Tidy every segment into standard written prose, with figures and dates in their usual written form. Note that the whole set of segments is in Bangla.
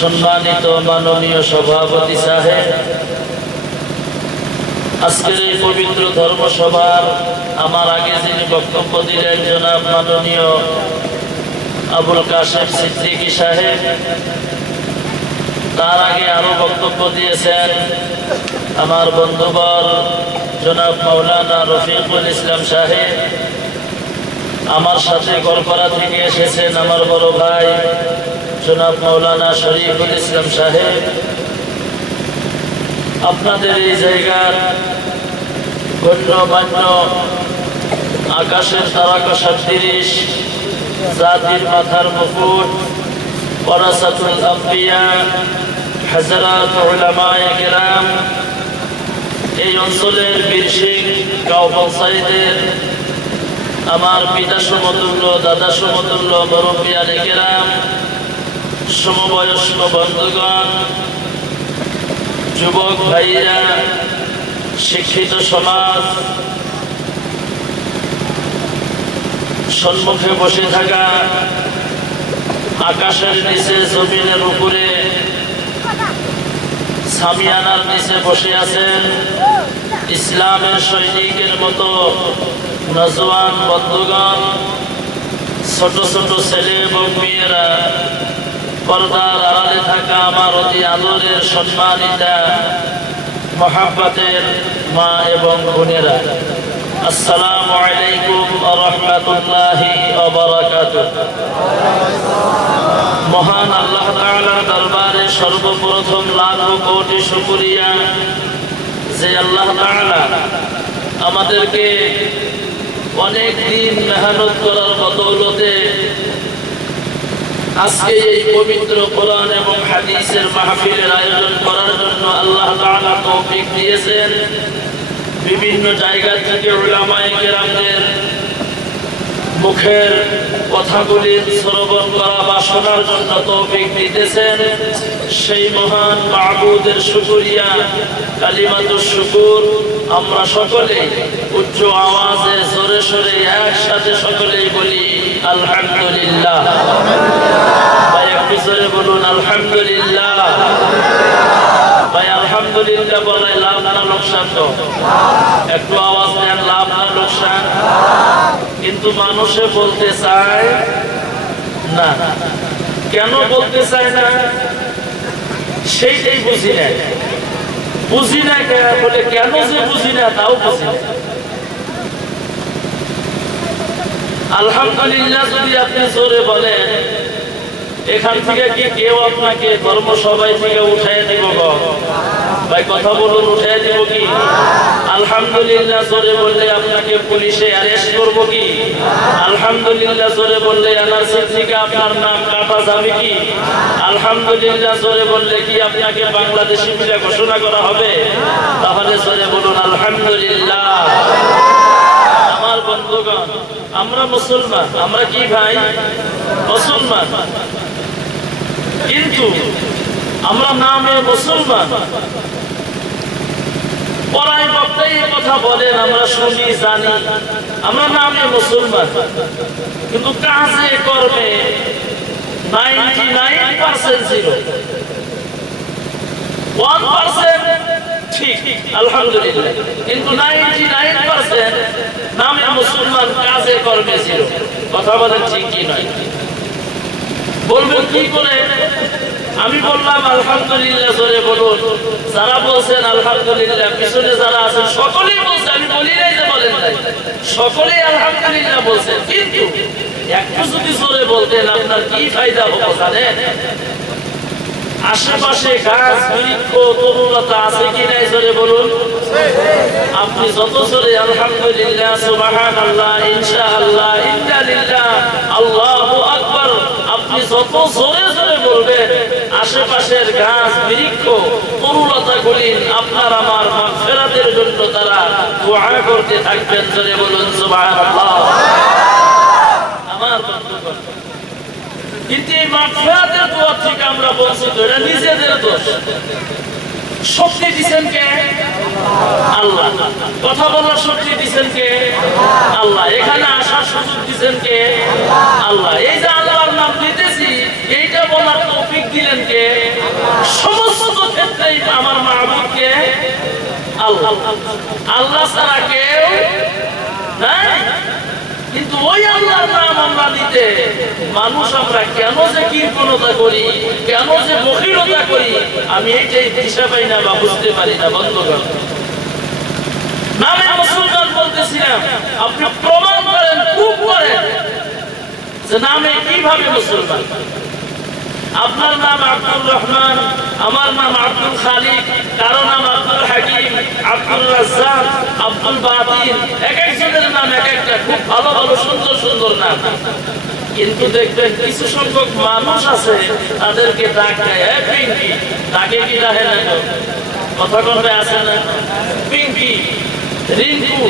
সম্মানিত মাননীয় সভাপতি সাহেব, আজকের এই পবিত্র ধর্মসভার আমার আগে যিনি বক্তব্য দিলেন জনাব মাননীয় আবুল কাশেম সিদ্দিকী সাহেব, তার আগে আরো বক্তব্য দিয়েছেন আমার বন্ধুবর জনাব মাওলানা রফিকুল ইসলাম সাহেব, আমার সাথে গড়পাড়া থেকে এসেছেন আমার বড় ভাই জনাব মাওলানা শরীফুল ইসলাম সাহেব। আপনাদের এই জায়গার গণ্যমান্য আকাশের তারকা 37 জাতির মাথার মুকুট ওয়ারাসাতুল আম্বিয়া হযরত উলামায়ে কেরাম, এই অঞ্চলের বীর সিং গাঁও পঞ্চায়েতের আমার পিতা সমতুল্য দাদা সমতুল্য মুরব্বিয়ানে কেরাম, সমবয়স্ক বন্ধুগণ, যুবক ভাইরা, শিক্ষিত সমাজ, সম্মুখে বসে থাকা, আকাশের নিচে জমিনের উপরে সামিয়ানার নিচে বসে আছেন ইসলামের সৈনিকের মতো নজওয়ান বন্ধুগণ, ছোট ছোট ছেলে এবং মেয়েরা, পর্দার আড়ালে থাকা আমার অতি আদরের সম্মানিতা মহাব্বতের মা এবং বোনেরা, আসসালামু আলাইকুম ওয়া রাহমাতুল্লাহি ওয়া বারাকাতুহু। মহান আল্লাহ তাআলার দরবারে সর্বপ্রথম লাখো কোটি শুকরিয়া যে আল্লাহ তাআলা আমাদেরকে অনেক দিন মেহনত করার বদৌলতে আজকে এই পবিত্র কোরআন এবং হাদিসের মাহফিলের আয়োজন করার জন্য আল্লাহ তাআলা তৌফিক দিয়েছেন। বিভিন্ন জায়গা থেকে উলামায়ে কেরামদের মুখের কথাগুলি শ্রবণ করা বা শোনার জন্য তৌফিক দিতেছেন। সেই মহান মাবুদের শুকরিয়া কালিমাতুশ শুকুর আমরা সকলে উচ্চ আওয়াজে জোরে সোরে একসাথে সকলেই বলি আলহামদুলিল্লাহ। ভাই একটু জোরে বলুন আলহামদুলিল্লাহ। ভাই আলহামদুলিল্লাহ বলে লাভ না লোকসান? তো একটু আওয়াজ দেন, লাভ না লোকসান? কিন্তু মানুষে বলতে চায় না। কেন বলতে চায় না সেইটাই বুঝি না। বুঝি না বলে কেন যে বুঝি না তাও বুঝি না। আলহামদুলিল্লাহ যদি আপনি জোরে বলেন, এখান থেকে কি কেউ আপনাকে ধর্মসভায় থেকে উঠাই দিব? ভাই কথা বলুন, উঠাই দিব কি? আলহামদুলিল্লাহ জোরে বললে আপনাকে পুলিশে অ্যারেস্ট করব কি? আলহামদুলিল্লাহ জোরে বললে এনআরসি থেকে আপনার নাম কাটা যাবে কি? আলহামদুলিল্লাহ জোরে বললে কি আপনাকে বাংলাদেশি বলে ঘোষণা করা হবে? তাহলে জোরে বলুন আলহামদুলিল্লাহ। আমার বন্ধুগণ, আমরা মুসলমান, আমরা কি ভাই? মুসলমান। কিন্তু আমরা নামে মুসলমান, পরাই বক্তাই কথা বলেন, আমরা শুনি জানি, আমরা নামে মুসলমান, কিন্তু কাজে কর্মে 99% জিরো, 1% ঠিক আলহামদুলিল্লাহ, কিন্তু 99% নামে মুসলমান, কাজে কর্মে জিরো। কথা বলেন ঠিক কি নয়? বলবেন কি করে? আমি বললাম আলহামদুলিল্লাহ জোরে বলুন। যারা বলছেন আলহামদুলিল্লাহ, পিছনে যারা আছেন সকলেই বলছে, আমি বলি নাই যে বলেন নাই, সকলেই আলহামদুলিল্লাহ বলছেন। কিন্তু একটু যদি জোরে বলতেন আপনার কি ফায়দা হতো জানেন? আশেপাশে গাছ বৃক্ষ তরুলতা আছে কি নাই জোরে বলুন। আপনি যত জোরে আলহামদুলিল্লাহ, সুবহানাল্লাহ, ইনশাআল্লাহ, ইন্নালিল্লাহ, আল্লাহু আকবার আপনি যত জোরে জোরে বলবেন, আশেপাশের গাছ বৃক্ষ তরুলতা গুলি আপনার আমার মাগফিরাতের জন্য তারা দোয়া করতে থাকবেন। জোরে বলুন সুবহানাল্লাহ। আমার বন্ধুগণ, কিন্তু এই মাগফিরাতের দোয়া থেকে আমরা বঞ্চিত, এটা নিজেদের দোষ। শক্তি দিচ্ছেন কে? আল্লাহ। কথা বলার শক্তি দিচ্ছেন কে? আল্লাহ। এখানে আসার সুযোগ দিচ্ছেন কে? আল্লাহ। এই যে আল্লাহর নাম নিতেছি, এইটা বলার তৌফিক দিলেন কে? এই আমার মাবুদ কে? আল্লাহ। আল্লাহ ছাড়া কেউ নাই। কিন্তু ওই আল্লাহর নাম আমরা নিতে মানুষ আমরা কেন যে কৃপণতা করি, কেন যে বখিলতা করি, আমি এইটাই দিশা পাই না বা বুঝতে পারি না। বন্ধুগণ, নামে মুসলমান বলতেছিলাম, আপনি প্রমাণ করেন, প্রুফ করেন যে নামে কিভাবে মুসলমান। আপনার নাম আব্দুর রহমান, আমার নাম আব্দুল খালিক, কারো নাম আব্দুল হাকিম, আব্দুল রাজ্জাক, আব্দুল বাতিন, এক একজনের নাম এক একটা খুব ভালো ভালো সুন্দর সুন্দর নাম। কিন্তু দেখবেন কিছু সংখ্যক মানুষ আছে তাদেরকে ডাক দেয় পিঙ্কি, ডাকে কি ডাকে না? কথা কথা আছে না? পিঙ্কি, রিঙ্কু,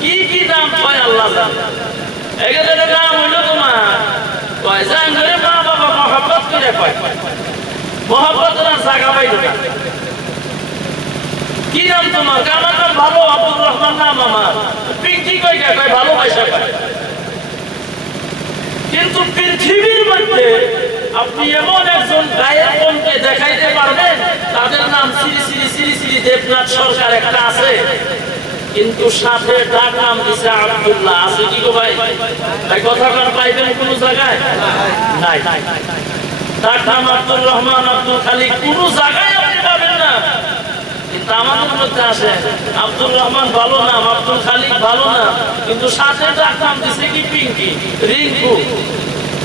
কি কি নাম হয় আল্লাহ জানে। এদের নাম হইল তোমার মা বাবা মহাব্বত করে কয়, মহাব্বত জায়গা পাইল না। কি নাম তোমার? আমার নাম ভালো, আব্দুর রহমান নাম আমার। পিঙ্কি কয় কয় ভালোবাসা পায়। কিন্তু পৃথিবীর মধ্যে আপনি এমন একজন গায়ের বোনকে দেখাইতে পারবেন তাদের নাম শ্রী শ্রী শ্রী শ্রী দেবনাথ সরকার একটা আছে, কিন্তু সাথে তার নাম দিছে আব্দুল্লাহ। আছে কি গো ভাই? ভাই কথা কার পাইবেন কোন জায়গায়? নাই। তার নাম আব্দুর রহমান, আব্দুল খালিক কোন জায়গায় আপনি পাবেন না। কিন্তু আমাদের মধ্যে আছে আব্দুর রহমান ভালো নাম, আব্দুল খালিক ভালো নাম, কিন্তু সাথে তার নাম দিছে কি পিঙ্কি, রিঙ্কু,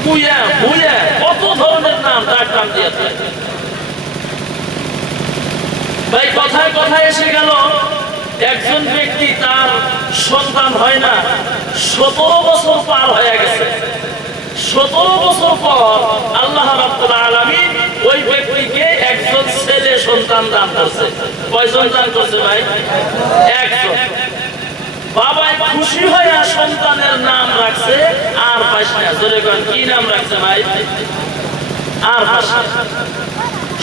কুয়া, ভুয়া, কত ধরনের নাম তার নাম দিয়েছে। ভাই কথায় কথায় এসে গেল, একজন ব্যক্তি তার সন্তান হয় না, 17 বছর পার হয়ে গেছে। 17 বছর পর আল্লাহ রাব্বুল আলামিন ওই ব্যক্তিকে একজন ছেলে সন্তান দান করছে। কয়জন দান করছে ভাই? একজন। বাবা খুশি হয়ে সন্তানের নাম রাখছে আর পাশনা। জোরে কোন কি নাম রাখছে ভাই? আর পাশনা।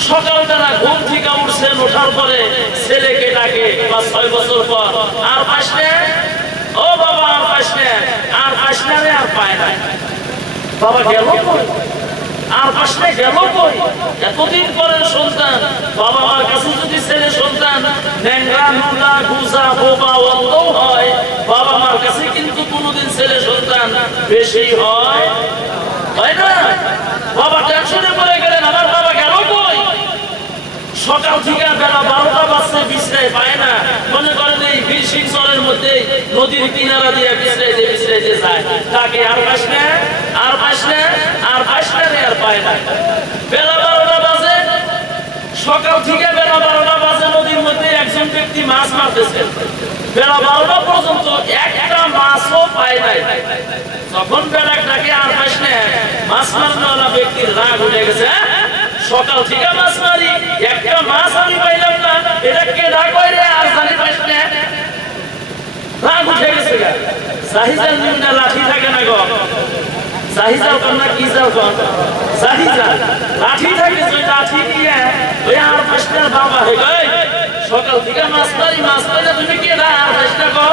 সকালবেলা ঘুম থেকে উঠছেন, ওঠার পরে ছেলেকে ডাকে বা 6 বছর পর, আর পাশনে, ও বাবা আর পাশনে, আর পাশনে আর পায় না। বাবা গেল কই? আর পাশনে গেল কই? এতদিন পরে সন্তান, বাবা মার কাছে যদি ছেলে সন্তান ন্যাংরা, নুলা, গুজা, বোবা, অন্ধ হয়, বাবা মার কাছে কিন্তু কোনোদিন ছেলে সন্তান বেশি হয় না। বাবা টেনশনে পড়ে গেলেন, আমার বাবা গেল কই? সকাল থেকে বেলা 12টা বাজছে, বিশ্রায় পায় না। মনে করেন এই বীরসিং চরের মধ্যে নদীর কিনারা দিয়ে বিশ্রাইতে যায়, তাকে আর পাস না, আর পাস না, আর পাস না, আর পায় না। বেলা 12টা বাজে, সকাল থেকে বেলা 12টা বাজে নদীর মধ্যে একজন ব্যক্তি মাছ মারতেছে। বেলা 12টা পর্যন্ত একটা মাছও পায় নাই। যখন বেলাটাকে আর পাস না, মাছ মারনেওয়ালা ব্যক্তির রাগ উঠে গেছে। সকাল থেকে মাছ মারি, একটা মাছ আমি পাইলাম না, এটা কে ডাক হয় রে? আর জানি পাইস না, রাগ উঠে গেছে। সাহিজাল নিমনা লাঠি থাকে না গো, সাহিজাল কর না কি জাল কর, সাহিজাল লাঠি থাকে, ওই লাঠি দিয়ে ওই আর পাইস না বাবা হে গো, সকাল থেকে মাছ মারি, মাছ পাইলে তুমি কে ডাক আর পাইস না গো?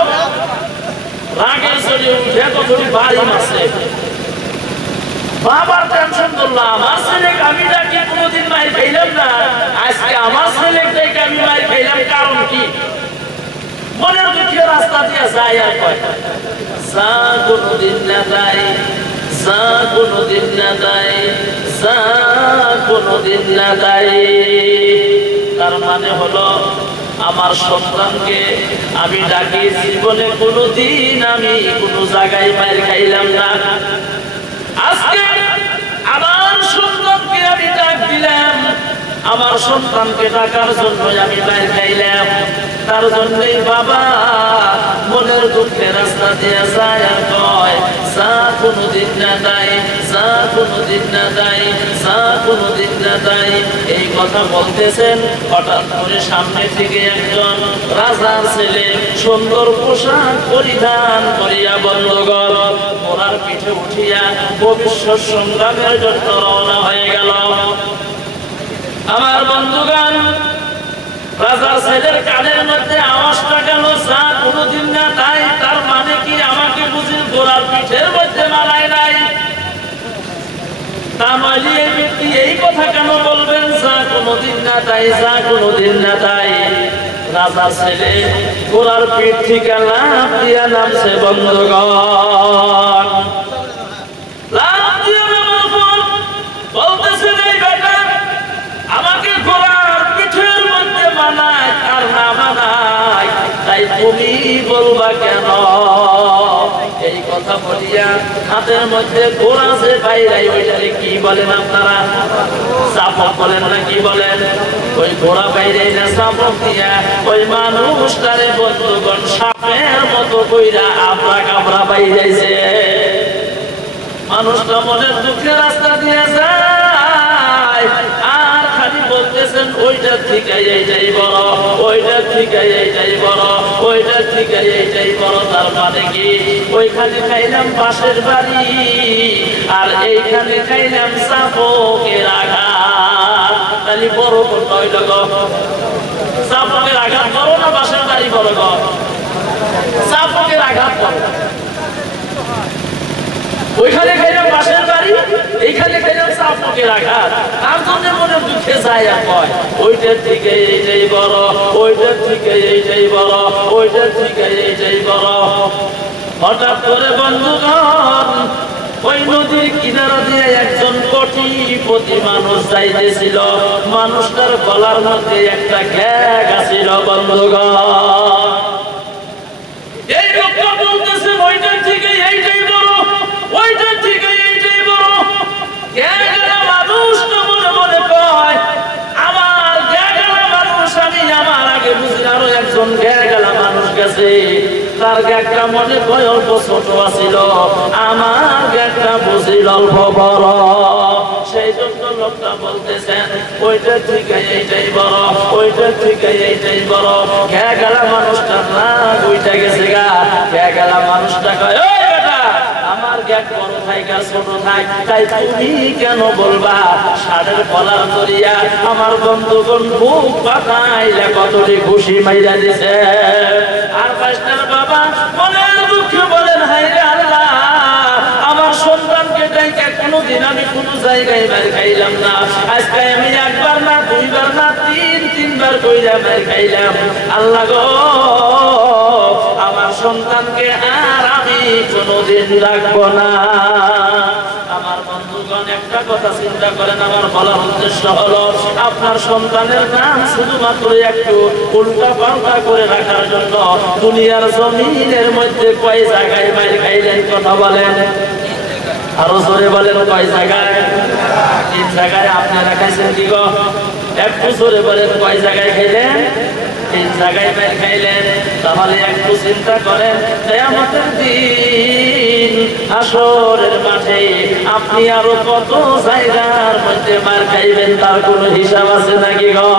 রাগের চলে উঠে কতটি বাড়ি মাছে। বাবার টেনশন করলাম, আমার ছেলেকে আমি ডাকি কোনোদিন মাইর খাইলাম না, আজকে আমার ছেলেকে আমি মাইর খাইলাম, কারণ কি? মনের দুঃখে রাস্তা দিয়ে যায় আর কয় যা কোনোদিন না যায়, যা কোনোদিন না যায়, যা কোনোদিন না যায়। তার মানে হলো আমার সন্তানকে আমি ডাকি, জীবনে কোনোদিন আমি কোনো জায়গায় মাইর খাইলাম না। আজকে আমার সন্তানকে আমি ডাক দিলাম, আমার সন্তানকে ডাকার জন্য আমি মাইর খাইলাম। তার জন্যই বাবা মনের দুঃখে রাস্তা দিয়ে যায় আর কয় যা কোনোদিন না যায়, যা কোনোদিন না যায়, যা কোনোদিন না যায়। এই কথা বলতেছেন, হঠাৎ করে সামনে থেকে একজন রাজার ছেলে সুন্দর পোশাক পরিধান করিয়া বন্ধুগণ ওনার পিঠে উঠিয়া ভবিষ্যৎ সংগ্রামের জন্য রওনা হয়ে গেল। আমার বন্ধুগণ, রাজার ছেলের কানের মধ্যে আওয়াজটা গেল যা কোনোদিন না তাই। তার মানে কি আমাকে বুঝি ঘোড়ার পিঠের মধ্যে মানায় নাই? তা নইলে এই ব্যক্তি এই কথা কেন বলবেন যা কোনোদিন না তাই, যা কোনোদিন না তাই। রাজার ছেলে ঘোড়ার পিঠ থেকে লাফ দিয়া নামছে বন্ধুগণ। লাফ দিয়া নামার পর বলতেছে, এই বেটা আমাকে ঘোড়ার পিঠের মধ্যে মানায় আর না মানায়, তাই তুমি বলবা কেন? এই কথা বলিয়া হাতের মধ্যে ঘোড়া যে বাইরাই, ওইটারে কি বলেন আপনারা? চাপক বলেন না কি বলেন? ওই ঘোড়া বাইরে না চাপক দিয়া ওই মানুষটারে বন্ধুগণ সাপের মতো কইরা আবরা কাবরা বাইরাইছে। মানুষটা মনের দুঃখে রাস্তা দিয়ে যায় আর খালি বলতেছেন ওইটার থেকে এইটাই বড়, ওইটার থেকে এইটাই বড়, ওইটার থেকে এইটাই বড়। তার মানে কি ওইখানে খাইলাম পাশের বাড়ি আর এইখানে খাইলাম চাপকের আঘাত। তাহলে বড় কোনটা হইল গো? চাপকের আঘাত বড় না পাশের বাড়ি বড় গো? চাপকের আঘাত বড়। ওইখানে খাইলাম পাশের বাড়ি, এইখানে খাইলাম চাপকের আঘাত। তার জন্য মনে দুঃখে যায় আর কয় ওইটার থেকে এইটাই বড়, ওইটার থেকে এইটাই বড়, ওইটার থেকে এইটাই বড়। হঠাৎ করে বন্ধুগণ ওই নদীর কিনারা দিয়ে একজন কোটিপতি মানুষ যাইতেছিল। মানুষটার গলার মধ্যে একটা ঘ্যাগ আছিল বন্ধুগণ। এই লোকটা বলতেছে ওইটার থেকে এইটাই বড়, ওইটার থেকে এইটাই বড়। ঘ্যাগেরা মানুষটা মনে মনে কয় আমার ঘ্যাগেরা মানুষ, আমি আমার আগে বুঝি আরো একজন ঘ্যাগেরা মানুষ গেছে। তার ঘ্যাগটা মনে কয় অল্প ছোট আছিল, আমার ঘ্যাগটা বুঝি অল্প বড়। সেই জন্য লোকটা বলতেছেন ওইটার থেকে এইটাই বড়, ওইটার থেকে এইটাই বড়। ঘ্যাগেরা মানুষটা না ওইটা গেছে গা। ঘ্যাগেরা মানুষটা কয় ওই বেটা আমার ঘ্যাগ বড় থাক আর ছোট থাক, তাই তুমি কেন বলবা? ষাঁড়ের কলার ধরিয়া আমার বন্ধুগণ বুক পাতাইলে কতটি খুশি মাইরা দিছে। আর পাঁচটার বাবা মনের দুঃখে বলেন হায় রে আল্লাহ, আমার সন্তানকে ডাইকা কোনোদিন আমি কোনো জায়গায় মার খাইলাম না। আজকে আমি একবার না দুইবার না তিনবার কইরা মার খাইলাম। আল্লাহ গো আমার সন্তানকে আর আমি কোনোদিন রাখবো না। আমার বন্ধুগণ একটা কথা চিন্তা করেন, আমার বলার উদ্দেশ্য হলো আপনার সন্তানের নাম শুধুমাত্র একটু উল্টা পাল্টা করে রাখার জন্য দুনিয়ার জমিনের মধ্যে কয় জায়গায় মাইর খাইলেন? কথা বলেন, আরো জোরে বলেন কয় জায়গায়? 3 জায়গায়। আপনারা খাইছেন কি গো? একটু জোরে বলেন কয় জায়গায় খাইলেন? 3 জায়গায় মাইর খাইলেন। তাহলে একটু চিন্তা করেন কিয়ামতের দিন হাসরের মাঠে আপনি আরো কত জায়গার মধ্যে মার খাইবেন, তার কোনো হিসাব আছে নাকি গো?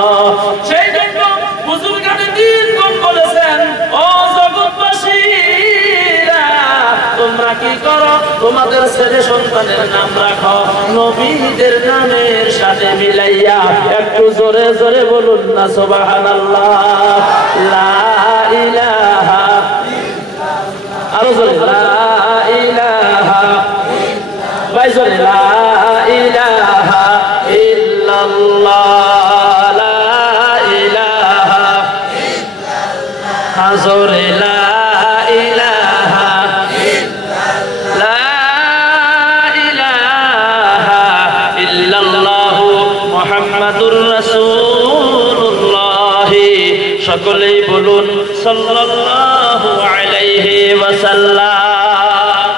সেই জন্য বুজুর্গানে দিন কোন বলেছেন, ও জগৎবাসীরা তোমরা কি করো? তোমাদের ছেলে সন্তানের নাম রাখো নবীদের নামের সাথে মিলাইয়া। একটু জোরে জোরে বলুন না সুবহানাল্লাহ। লা ইলাহা ইল্লাল্লাহ। আরো জোরে লা ইলাহা ইল্লাল্লাহ। ভাই জোরে লা ইলাহা ইল্লাল্লাহ। লা ইলাহা ইল্লাল্লাহ। জোরে লা ইলাহা ইল্লাল্লাহ। মুহাম্মাদুর রাসূলুল্লাহ। সকলেই বলুন সাল্লাল্লাহু আলাইহি ওয়াসাল্লাম।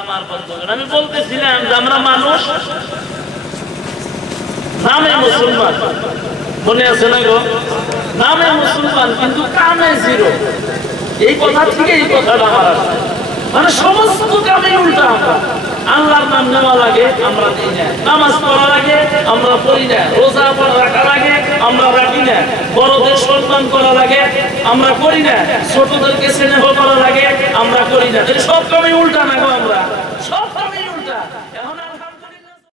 আমার বন্ধুগণ আমি বলতেছিলাম যে আমরা মানুষ নামে মুসলমান, মনে আছে না গো? নামে মুসলমান কিন্তু কামে জিরো। এই কথা থেকে এই কথাটা আমার আছে, মানে সমস্ত কামে উল্টা। আমরা আল্লাহর নাম নেওয়া লাগে আমরা দিই না, নামাজ পড়া লাগে আমরা পড়ি না, রোজা রাখা লাগে আমরা রাখি না, বড়দের সম্মান করা লাগে আমরা করি না, ছোটদেরকে স্নেহ করা লাগে আমরা করি না। সব কামে উল্টা না গো? আমরা